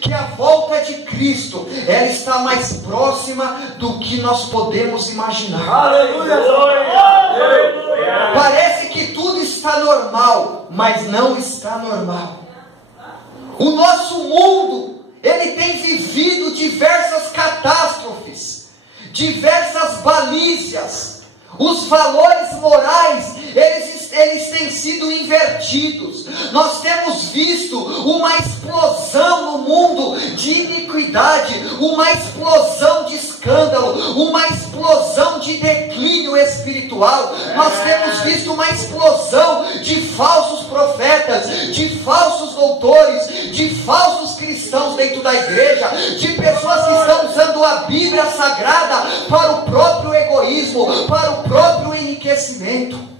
que a volta de Cristo, ela está mais próxima do que nós podemos imaginar. Aleluia! Parece que tudo está normal, mas não está normal. O nosso mundo, ele tem vivido diversas catástrofes, diversas balícias. Os valores morais, eles têm sido invertidos. Nós temos visto uma explosão no mundo de iniquidade, uma explosão de escândalo, uma explosão de declínio espiritual. Nós temos visto uma explosão de falsos profetas, de falsos doutores, de falsos cristãos dentro da igreja, de pessoas que estão usando a Bíblia Sagrada para o próprio egoísmo, para o próprio enriquecimento.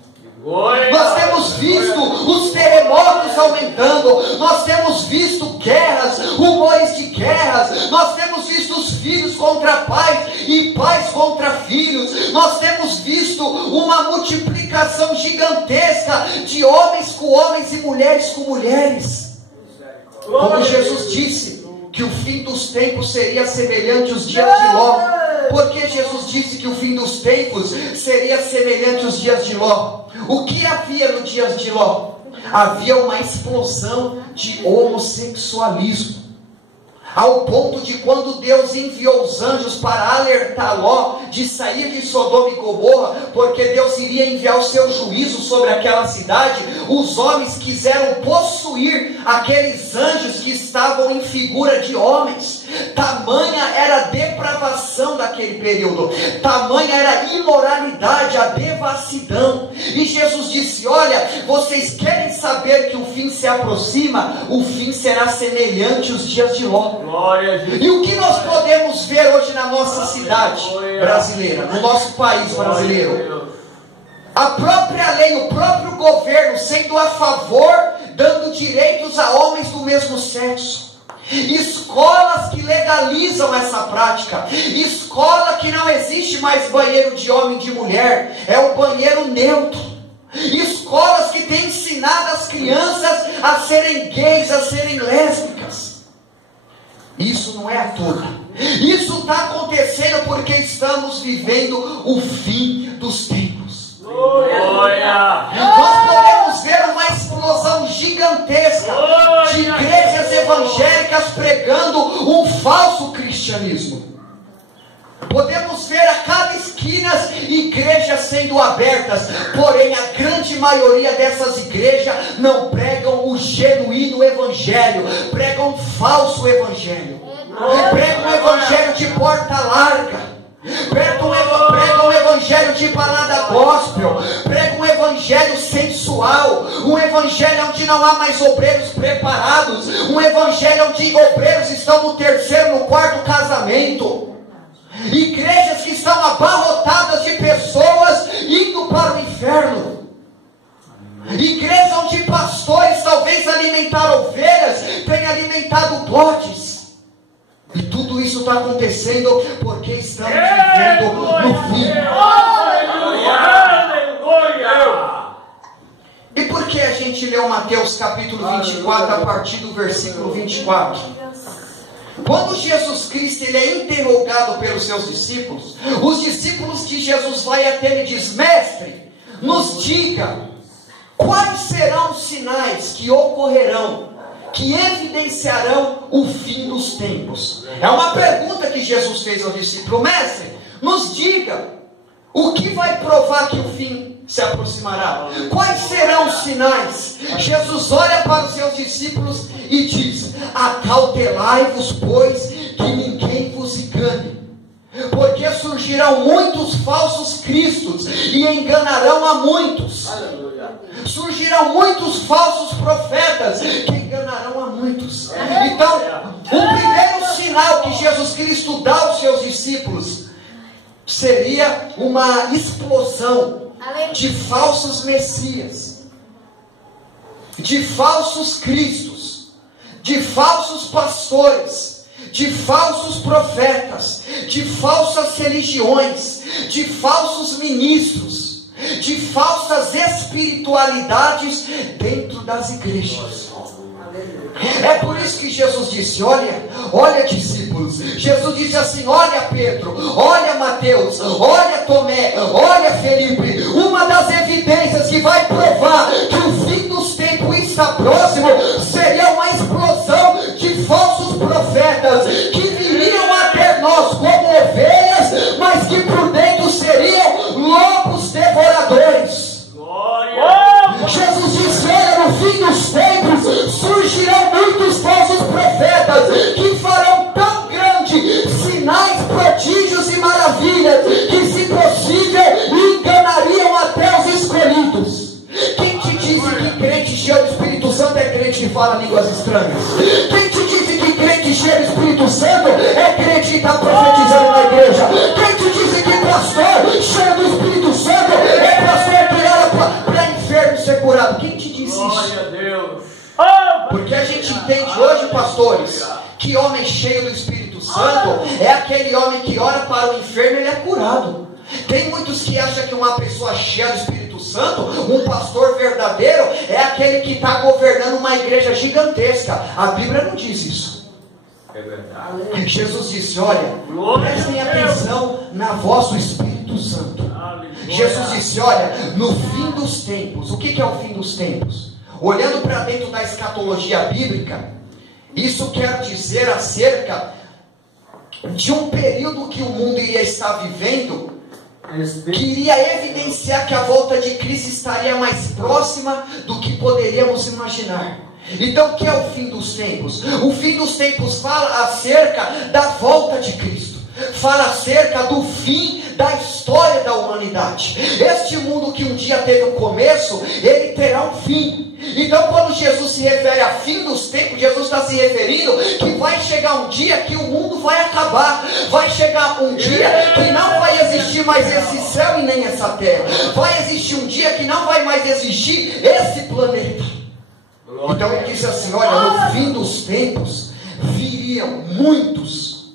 Nós temos visto os terremotos aumentando, nós temos visto guerras, rumores de guerras, nós temos visto os filhos contra pais e pais contra filhos, nós temos visto uma multiplicação gigantesca de homens com homens e mulheres com mulheres. Como Jesus disse que o fim dos tempos seria semelhante aos dias de Ló. Porque Jesus disse que o fim dos tempos seria semelhante aos dias de Ló. O que havia no dias de Ló? Havia uma explosão de homossexualismo, ao ponto de quando Deus enviou os anjos para alertar Ló de sair de Sodoma e Gomorra, porque Deus iria enviar o seu juízo sobre aquela cidade, os homens quiseram possuir aqueles anjos que estavam em figura de homens. Tamanha era a depravação daquele período, tamanha era a imoralidade, a devassidão. E Jesus disse: olha, vocês querem saber que o fim se aproxima? O fim será semelhante aos dias de Ló. E o que nós podemos ver hoje na nossa cidade brasileira, no nosso país brasileiro? A própria lei, o próprio governo sendo a favor, dando direitos a homens do mesmo sexo. Escolas que legalizam essa prática. Escola que não existe mais banheiro de homem e de mulher, é o banheiro neutro. Escolas que têm ensinado as crianças a serem gays, a serem lésbicas. Isso não é à toa. Isso está acontecendo porque estamos vivendo o fim dos tempos. Nós podemos ver uma explosão gigantesca de igrejas evangélicas pregando um falso cristianismo. Podemos ver a cada esquina igrejas sendo abertas, porém a grande maioria dessas igrejas não pregam o genuíno evangelho, pregam um falso evangelho, pregam um evangelho de porta larga, pregam um evangelho de balada gospel, pregam um evangelho sensual, um evangelho onde não há mais obreiros preparados, um evangelho onde obreiros estão no terceiro, no quarto casamento. Igrejas que estão abarrotadas de pessoas indo para o inferno. Igrejas onde pastores talvez alimentaram ovelhas, têm alimentado bodes. E tudo isso está acontecendo porque estamos vivendo no fim. E por que a gente leu Mateus capítulo 24 a partir do versículo 24? Quando Jesus Cristo ele é interrogado pelos seus discípulos, os discípulos de Jesus vai até ele e diz: mestre, nos diga quais serão os sinais que ocorrerão, que evidenciarão o fim dos tempos. É uma pergunta que Jesus fez ao discípulo: mestre, nos diga o que vai provar que o fim se aproximará. Quais serão os sinais? Jesus olha para os seus discípulos e diz: acautelai-vos, pois, que ninguém vos engane, porque surgirão muitos falsos cristos e enganarão a muitos. Surgirão muitos falsos profetas que enganarão a muitos. Então, o primeiro sinal que Jesus Cristo dá aos seus discípulos seria uma explosão de falsos messias, de falsos cristos, de falsos pastores, de falsos profetas, de falsas religiões, de falsos ministros, de falsas espiritualidades dentro das igrejas. É por isso que Jesus disse: olha discípulos. Jesus disse assim: olha Pedro, olha Mateus, olha Tomé, olha Felipe. Uma das evidências que vai provar que o fim dos tempos está próximo seria uma explosão de falsos profetas que viriam até nós como ovelhas, mas que por dentro seriam lobos devoradores. Jesus disse: olha, no fim dos tempos surgirão muitos falsos profetas que farão tão grandes sinais, prodígios e maravilhas que, se possível, enganariam até os escolhidos. Quem te disse que crente cheio do Espírito Santo é crente que fala línguas estranhas? Quem te disse que crente cheio do Espírito Santo é crente que está profetizando na igreja? Quem te disse que pastor cheio do Espírito Santo é pastor que ora para enfermo ser curado? Quem te disse isso? Glória a Deus. Porque a gente entende hoje, pastores, que homem cheio do Espírito Santo é aquele homem que ora para o enfermo e ele é curado. Tem muitos que acham que uma pessoa cheia do Espírito Santo, um pastor verdadeiro, é aquele que está governando uma igreja gigantesca. A Bíblia não diz isso. É verdade. Jesus disse: olha, prestem atenção na voz do Espírito Santo. Jesus disse: olha, no fim dos tempos. O que é o fim dos tempos? Olhando para dentro da escatologia bíblica, isso quer dizer acerca de um período que o mundo iria estar vivendo, que iria evidenciar que a volta de Cristo estaria mais próxima do que poderíamos imaginar. Então, o que é o fim dos tempos? O fim dos tempos fala acerca da volta de Cristo, fala acerca do fim da história da humanidade. Este mundo que um dia teve um começo, ele terá um fim. Então, quando Jesus se refere a fim dos tempos, Jesus está se referindo que vai chegar um dia que o mundo vai acabar. Vai chegar um dia que não vai existir mais esse céu e nem essa terra. Vai existir um dia que não vai mais existir esse planeta. Então ele disse assim: olha, no fim dos tempos viriam muitos.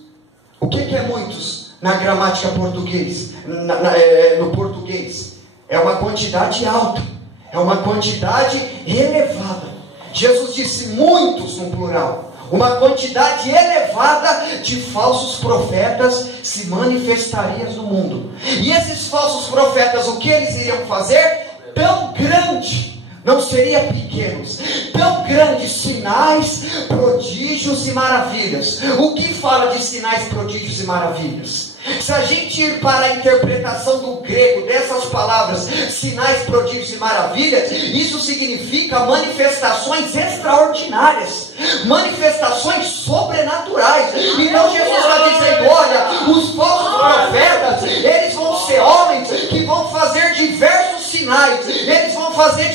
O que é muitos? Na gramática português, no português, é uma quantidade alta, é uma quantidade elevada. Jesus disse muitos no plural. Uma quantidade elevada de falsos profetas se manifestariam no mundo. E esses falsos profetas, o que eles iriam fazer? Tão grande, não seria pequenos, tão grandes sinais, prodígios e maravilhas. O que fala de sinais, prodígios e maravilhas? Se a gente ir para a interpretação do grego dessas palavras, sinais, prodígios e maravilhas, isso significa manifestações extraordinárias, manifestações sobrenaturais. Então Jesus está dizendo: olha, os falsos profetas, eles vão ser homens que vão fazer diversos sinais, eles vão fazer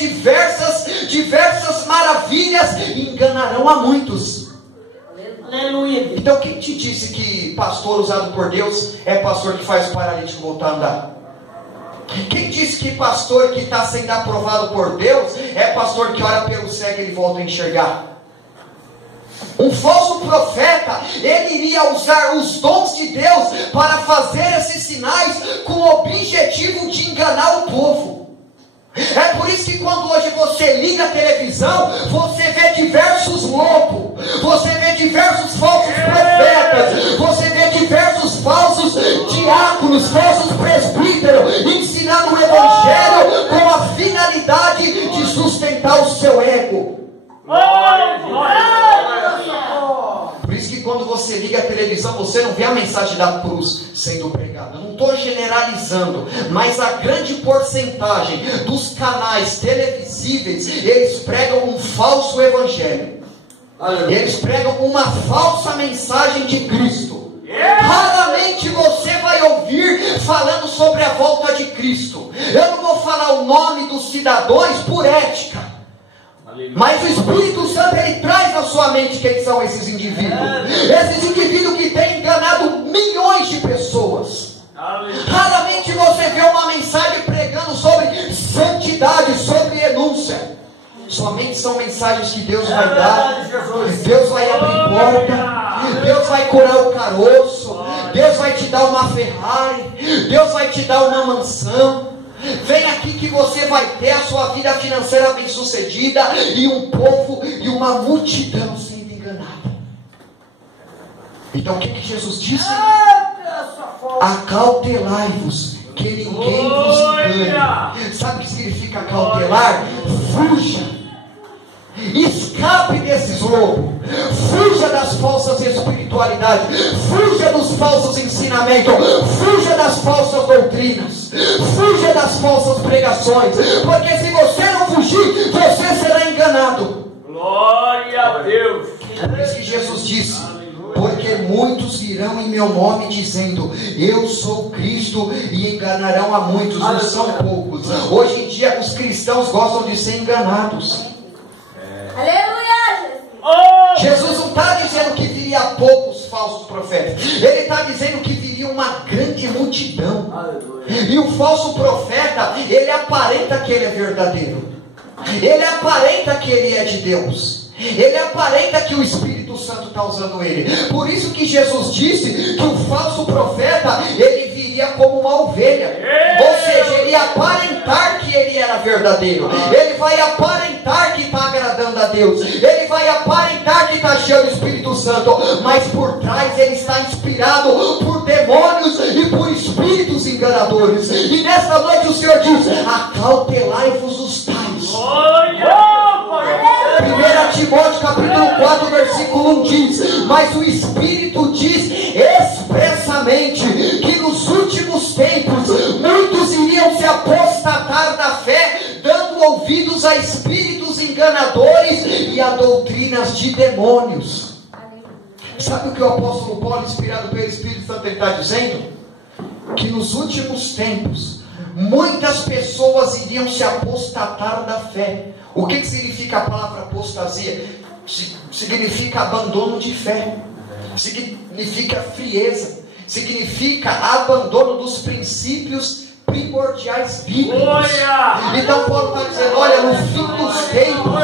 diversas maravilhas e enganarão a muitos. Aleluia. Então quem te disse que pastor usado por Deus é pastor que faz o paralítico voltar a andar? Quem disse que pastor que está sendo aprovado por Deus é pastor que ora pelo cego e ele volta a enxergar? Um falso profeta, ele iria usar os dons de Deus para fazer esses sinais com o objetivo de enganar o povo. É por isso que quando hoje você liga a televisão, você vê diversos lobos, você vê diversos falsos profetas, você vê diversos falsos diáconos, falsos presbíteros, ensinando o evangelho com a finalidade de sustentar o seu ego. Por isso que quando você liga a televisão, você não vê a mensagem da cruz sendo pregada. Eu não estou generalizando, mas a grande porcentagem dos canais televisíveis, eles pregam um falso evangelho. Eles pregam uma falsa mensagem de Cristo. Raramente você vai ouvir falando sobre a volta de Cristo. Eu não vou falar o nome dos cidadãos por ética, mas o Espírito Santo, ele traz na sua mente quem são esses indivíduos. Esses indivíduos que têm enganado milhões de pessoas. Raramente você vê uma mensagem pregando sobre santidade, sobre renúncia. Somente são mensagens que Deus vai dar. Deus vai abrir porta, Deus vai curar o caroço, Deus vai te dar uma Ferrari, Deus vai te dar uma mansão. Vem aqui que você vai ter a sua vida financeira bem sucedida, e um povo e uma multidão Então o que Jesus disse? Acautelai-vos, que ninguém vos engane. Sabe o que significa cautelar? Fuja, escape desses lobos, fuja das falsas espiritualidades, fuja dos falsos ensinamentos, fuja das falsas doutrinas, fuja das falsas pregações, porque se você não fugir, você será enganado. Glória a Deus. Por isso que Jesus disse: porque muitos virão em meu nome dizendo, eu sou Cristo, e enganarão a muitos. Não são poucos. Hoje em dia os cristãos gostam de ser enganados. Aleluia! Jesus não está dizendo que viria poucos falsos profetas. Ele está dizendo que viria uma grande multidão. E o falso profeta, ele aparenta que ele é verdadeiro, ele aparenta que ele é de Deus, ele aparenta que o Espírito Santo está usando ele. Por isso que Jesus disse que o falso profeta, ele viria como uma ovelha. Ou seja, ele ia aparentar que ele era verdadeiro, ele vai aparentar que está agradando a Deus, ele vai aparentar que está cheio do Espírito Santo, mas por trás ele está inspirado por demônios e por espíritos enganadores. E nesta noite o Senhor diz: acautelai-vos os tais. 1 Timóteo capítulo 4 versículo 1 diz: mas o Espírito diz expressamente que nos últimos tempos muitos iriam se apostatar da fé, dando ouvidos a espíritos enganadores e a doutrinas de demônios. Sabe o que o apóstolo Paulo, inspirado pelo Espírito Santo, está dizendo? Que nos últimos tempos muitas pessoas iriam se apostatar da fé. O que significa a palavra apostasia? Significa abandono de fé, significa frieza, significa abandono dos princípios primordiais bíblicos. Então Paulo está dizendo: olha, no fim dos tempos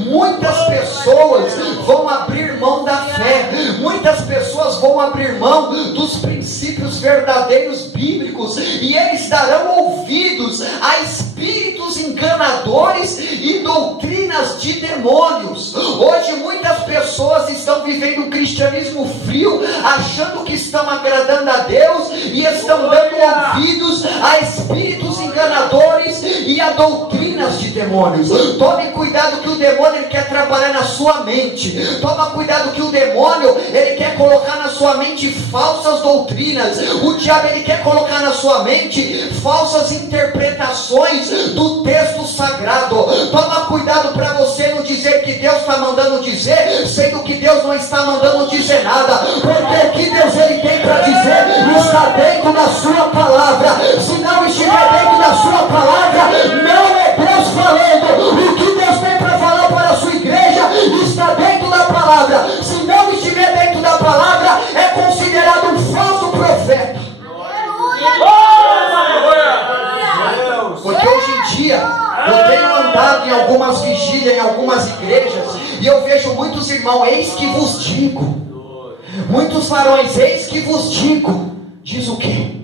muitas pessoas vão abrir mão da fé, muitas pessoas vão abrir mão dos princípios verdadeiros bíblicos, e eles darão ouvidos a espíritos enganadores e doutrinas de demônios. Hoje muitas pessoas estão vivendo um cristianismo frio, achando que estão agradando a Deus, e estão dando ouvidos a espíritos enganadores e a doutrinas de demônios. Tome cuidado, que o demônio ele quer trabalhar na sua mente. Toma cuidado, que o demônio ele quer colocar na sua mente falsas doutrinas. O diabo ele quer colocar na sua mente falsas interpretações do texto sagrado. Toma cuidado para você não dizer que Deus está mandando dizer, sendo que Deus não está mandando dizer nada, porque o que Deus ele tem para dizer está dentro da sua palavra. Se não estiver dentro da sua palavra, não é Deus falando. O que Deus tem para falar para a sua igreja está dentro da palavra. Se não estiver dentro da palavra, é considerado um falso profeta. Porque hoje em dia eu tenho andado em algumas vigílias, em algumas igrejas, e eu vejo muitos irmãos: eis que vos digo, muitos varões, eis que vos digo. Diz o quê?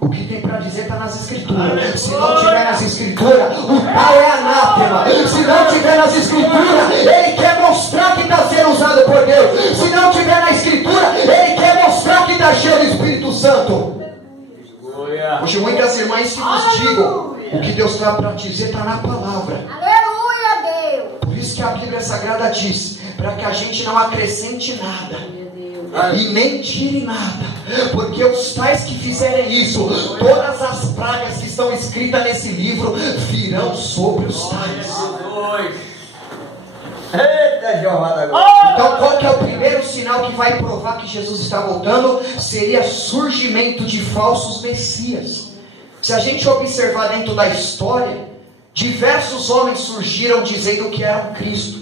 O que tem para dizer está nas escrituras. Se não tiver nas escrituras, o tal é anátema. Se não tiver nas escrituras, ele quer mostrar que está sendo usado por Deus. Se não tiver na escritura, ele quer mostrar que está cheio do Espírito Santo. Hoje muitas irmãs que nos digam, o que Deus está para dizer está na palavra. Aleluia, Deus. Por isso que a Bíblia Sagrada diz, para que a gente não acrescente nada e nem tire nada, porque os tais que fizerem isso, todas as pragas que estão escritas nesse livro virão sobre os tais. Então qual que é o primeiro sinal que vai provar que Jesus está voltando? Seria surgimento de falsos messias. Se a gente observar dentro da história, diversos homens surgiram dizendo que eram Cristo,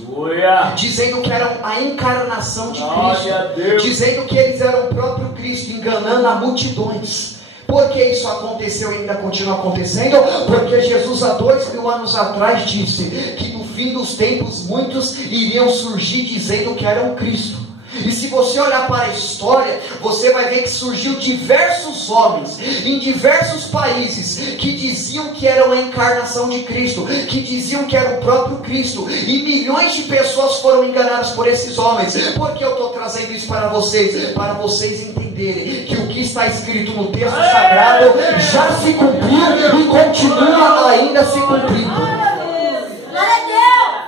dizendo que eram a encarnação de Cristo, dizendo que eles eram o próprio Cristo, enganando a multidões. Por que isso aconteceu e ainda continua acontecendo? Porque Jesus há 2000 anos atrás disse que no fim dos tempos muitos iriam surgir dizendo que eram Cristo. E se você olhar para a história, você vai ver que surgiu diversos homens em diversos países que diziam que eram a encarnação de Cristo, que diziam que era o próprio Cristo, e milhões de pessoas foram enganadas por esses homens. Por que eu estou trazendo isso para vocês? Para vocês entenderem que o que está escrito no texto sagrado já se cumpriu e continua ainda se cumprindo.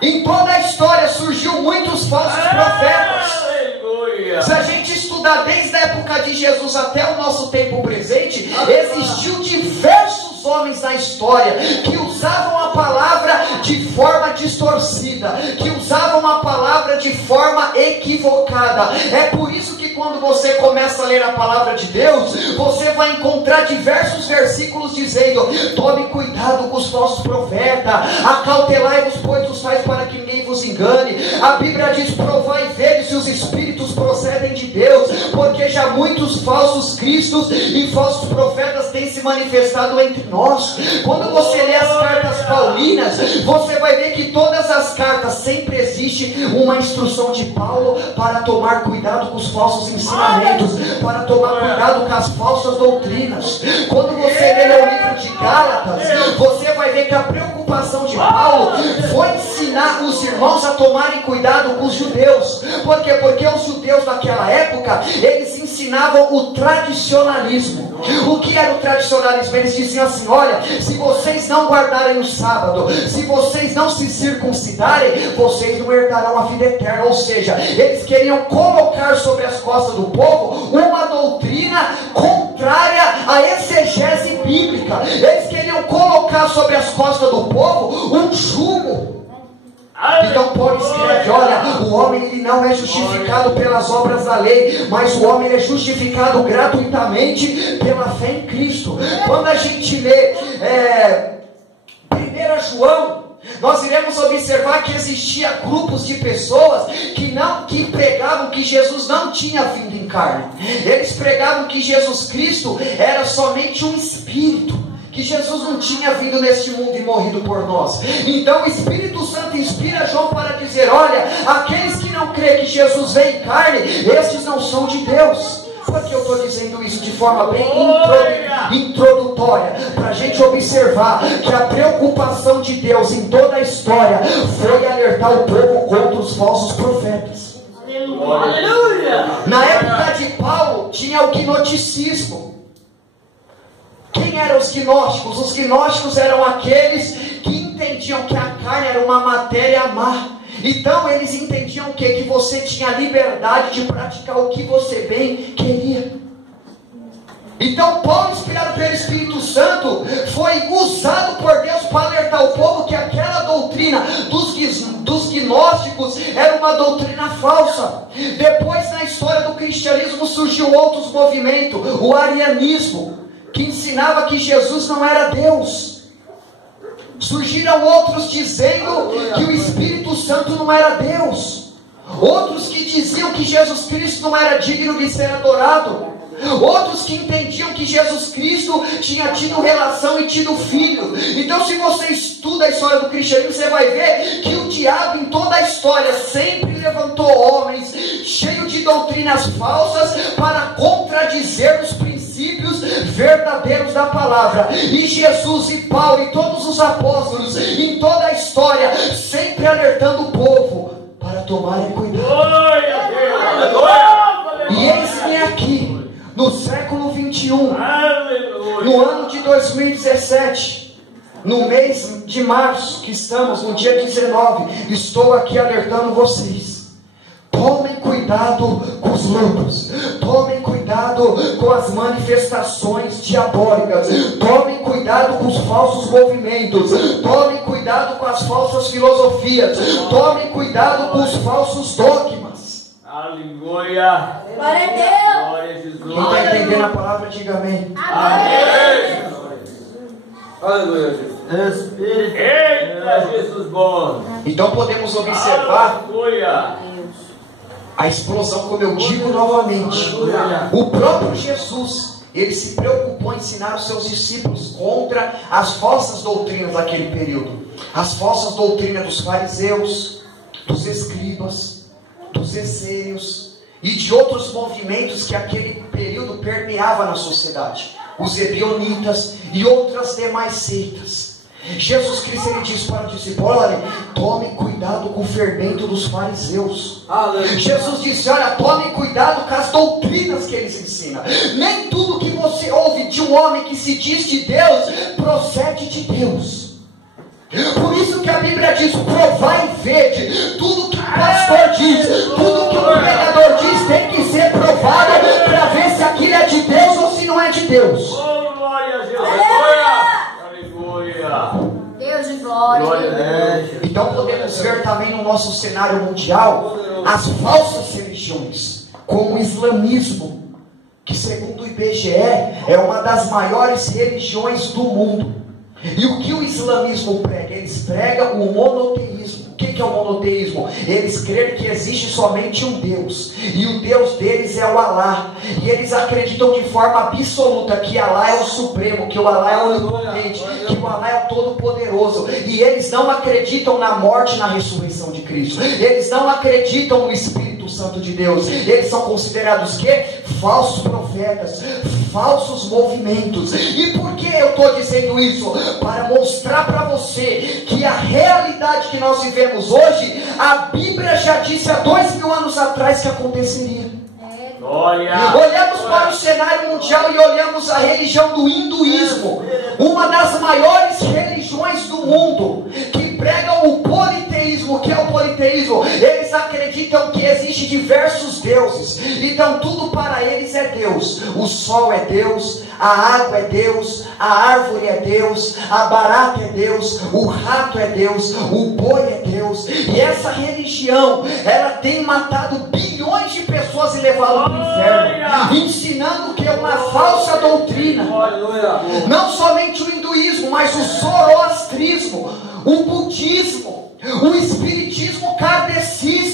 Em toda a história surgiu muitos falsos profetas. Se a gente estudar desde a época de Jesus até o nosso tempo presente, existiu diversos homens na história que usavam a palavra de forma distorcida, que usavam a palavra de forma equivocada. É por isso que quando você começa a ler a palavra de Deus, você vai encontrar diversos versículos dizendo: tome cuidado com os falsos profetas, acautelai-vos, pois os faz para que ninguém vos engane. A Bíblia diz: provai e vede se os espíritos procedem de Deus, porque já muitos falsos cristos e falsos profetas têm se manifestado entre nós. Quando você lê as cartas paulinas, você vai ver que todas as cartas sempre existe uma instrução de Paulo para tomar cuidado com os falsos ensinamentos, para tomar cuidado com as falsas doutrinas. Quando você lê o livro de Gálatas, você vai ver que a preocupação de Paulo foi ensinar os irmãos a tomarem cuidado com os judeus. Por quê? Porque os judeus daquela época, eles ensinavam o tradicionalismo. O que era o tradicionalismo? Eles diziam assim: olha, se vocês não guardarem o sábado, se vocês não se circuncidarem, vocês não herdarão a vida eterna. Ou seja, eles queriam colocar sobre as costas do povo uma doutrina contrária à exegese bíblica. Eles queriam colocar sobre as costas do povo um jugo. Então Paulo escreve: olha, o homem ele não é justificado pelas obras da lei, mas o homem é justificado gratuitamente pela fé em Cristo. Quando a gente lê 1 João, nós iremos observar que existia grupos de pessoas que pregavam que Jesus não tinha vindo em carne. Eles pregavam que Jesus Cristo era somente um espírito, que Jesus não tinha vindo neste mundo e morrido por nós. Então o Espírito Santo inspira João para dizer: olha, aqueles que não creem que Jesus veio em carne, estes não são de Deus. Por que eu estou dizendo isso de forma bem introdutória? Para a gente observar que a preocupação de Deus em toda a história foi alertar o povo contra os falsos profetas. Aleluia! Na época de Paulo tinha o gnosticismo. Quem eram os gnósticos? Os gnósticos eram aqueles que entendiam que a carne era uma matéria má. Então eles entendiam o quê? Que você tinha liberdade de praticar o que você bem queria. Então Paulo, inspirado pelo Espírito Santo, foi usado por Deus para alertar o povo que aquela doutrina dos gnósticos era uma doutrina falsa. Depois, na história do cristianismo, surgiu outros movimentos, o arianismo, que ensinava que Jesus não era Deus. Surgiram outros dizendo que o Espírito Santo não era Deus. Outros que diziam que Jesus Cristo não era digno de ser adorado. Outros que entendiam que Jesus Cristo tinha tido relação e tido filho. Então, se você estuda a história do cristianismo, você vai ver que o diabo em toda a história sempre levantou homens cheios de doutrinas falsas para contradizer os princípios verdadeiros da palavra. E Jesus e Paulo e todos os apóstolos em toda a história sempre alertando o povo para tomarem cuidado. E eis-me aqui no século 21, no ano de 2017, no mês de março, que estamos no dia 19, estou aqui alertando vocês: tomem cuidado com os loucos, tomem cuidado com as manifestações diabólicas, tomem cuidado com os falsos movimentos, tomem cuidado com as falsas filosofias, tomem cuidado com os falsos dogmas. Aleluia! Glória a Deus! Glória a Jesus! Quem está entendendo a palavra, diga amém. Amém! Aleluia, Jesus. Eita, Jesus bom! Então podemos observar Aleluia! a explosão, como eu digo novamente. O próprio Jesus, ele se preocupou em ensinar os seus discípulos contra as falsas doutrinas daquele período. As falsas doutrinas dos fariseus, dos escribas, dos essênios, e de outros movimentos que aquele período permeava na sociedade, os ebionitas e outras demais seitas. Jesus Cristo, ele diz para o discípulo: olha, tome cuidado com o fermento dos fariseus. Jesus disse: olha, tome cuidado com as doutrinas que eles ensinam. Nem tudo que você ouve de um homem que se diz de Deus procede de Deus. Por isso que a Bíblia diz: provai e vede. Tudo que o pastor diz, tudo que o pregador diz tem que ser provado para ver se aquilo é de Deus ou se não é de Deus. Oh, glória a Jesus. Aleluia. Deus de glória. Glória a Deus. Então podemos ver também no nosso cenário mundial as falsas religiões, como o islamismo, que segundo o IBGE é uma das maiores religiões do mundo. E o que o islamismo prega? Eles pregam o monoteísmo. O que é o monoteísmo? Eles creem que existe somente um Deus, e o Deus deles é o Alá. E eles acreditam de forma absoluta que Alá é o Supremo, que o Alá é o Onipotente, que o Alá é o Todo-Poderoso. E eles não acreditam na morte e na ressurreição de Cristo. Eles não acreditam no Espírito Santo de Deus. Eles são considerados que? Falsos profetas, falsos movimentos. E por que eu estou dizendo isso? Para mostrar para você que a realidade que nós vivemos hoje, a Bíblia já disse há 2000 anos atrás que aconteceria. Glória. Olhamos para o cenário mundial e olhamos a religião do hinduísmo, uma das maiores religiões do mundo, que pregam o politeísmo. O que é o politeísmo? Eles acreditam que existe diversos deuses, então tudo para eles é Deus. O sol é Deus, a água é Deus, a árvore é Deus, a barata é Deus, o rato é Deus, o boi é Deus. E essa religião, ela tem matado bilhões de pessoas e levado para o inferno, ensinando que é uma falsa doutrina. Não somente o hinduísmo, mas o zoroastrismo, o budismo, o espiritismo kardecista.